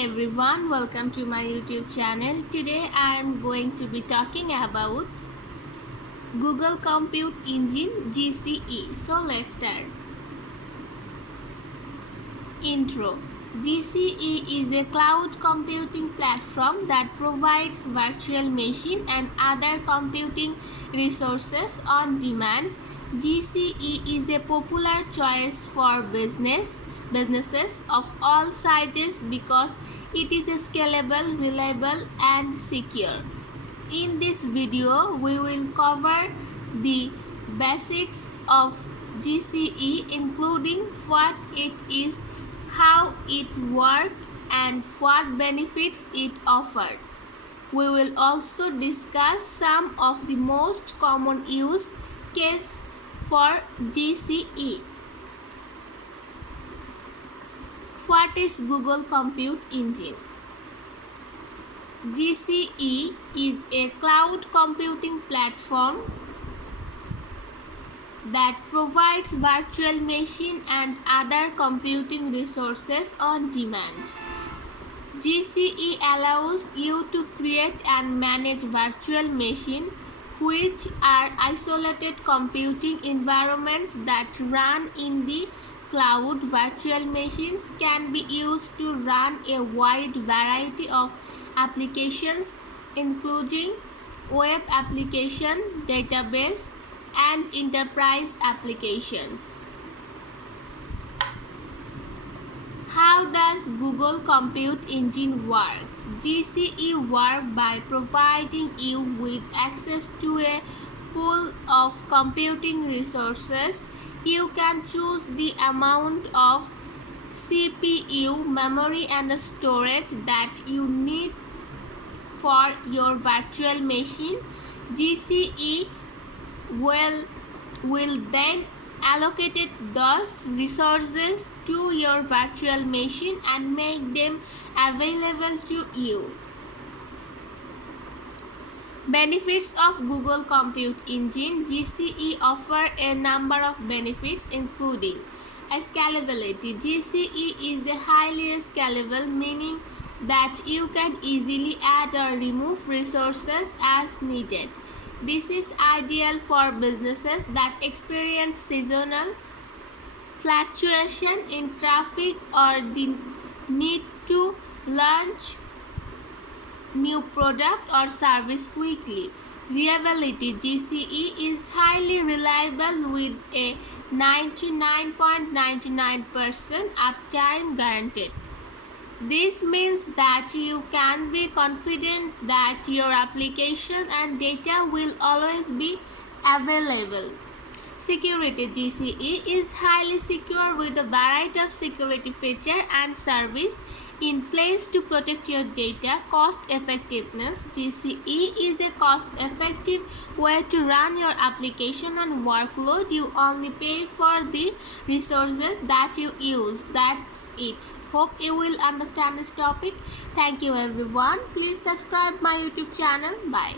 everyone, welcome to my YouTube channel. Today I am going to be talking about Google Compute Engine GCE. So let's start. Intro. GCE is a cloud computing platform that provides virtual machine and other computing resources on demand. GCE is a popular choice for businesses of all sizes because it is scalable, reliable and secure. In this video, we will cover the basics of GCE, including what it is, how it works and what benefits it offers. We will also discuss some of the most common use cases for GCE. What is Google Compute Engine? GCE is a cloud computing platform that provides virtual machine and other computing resources on demand. GCE allows you to create and manage virtual machines, which are isolated computing environments that run in the cloud. Virtual machines can be used to run a wide variety of applications, including web application, database, and enterprise applications. How does Google Compute Engine work? GCE works by providing you with access to a pool of computing resources. You can choose the amount of CPU, memory, and storage that you need for your virtual machine. GCE will then allocate those resources to your virtual machine and make them available to you. Benefits of Google Compute Engine. GCE offers a number of benefits, including scalability. GCE is a highly scalable, meaning that you can easily add or remove resources as needed. This is ideal for businesses that experience seasonal fluctuation in traffic or the need to launch new product or service quickly. Reliability. GCE is highly reliable with a 99.99% uptime guaranteed. This means that you can be confident that your application and data will always be available. Security. GCE is highly secure with a variety of security features and services in place to protect your data. Cost effectiveness. GCE is a cost-effective way to run your application and workload. You only pay for the resources that you use. That's it. Hope you will understand this topic. Thank you everyone. Please subscribe my YouTube channel. Bye.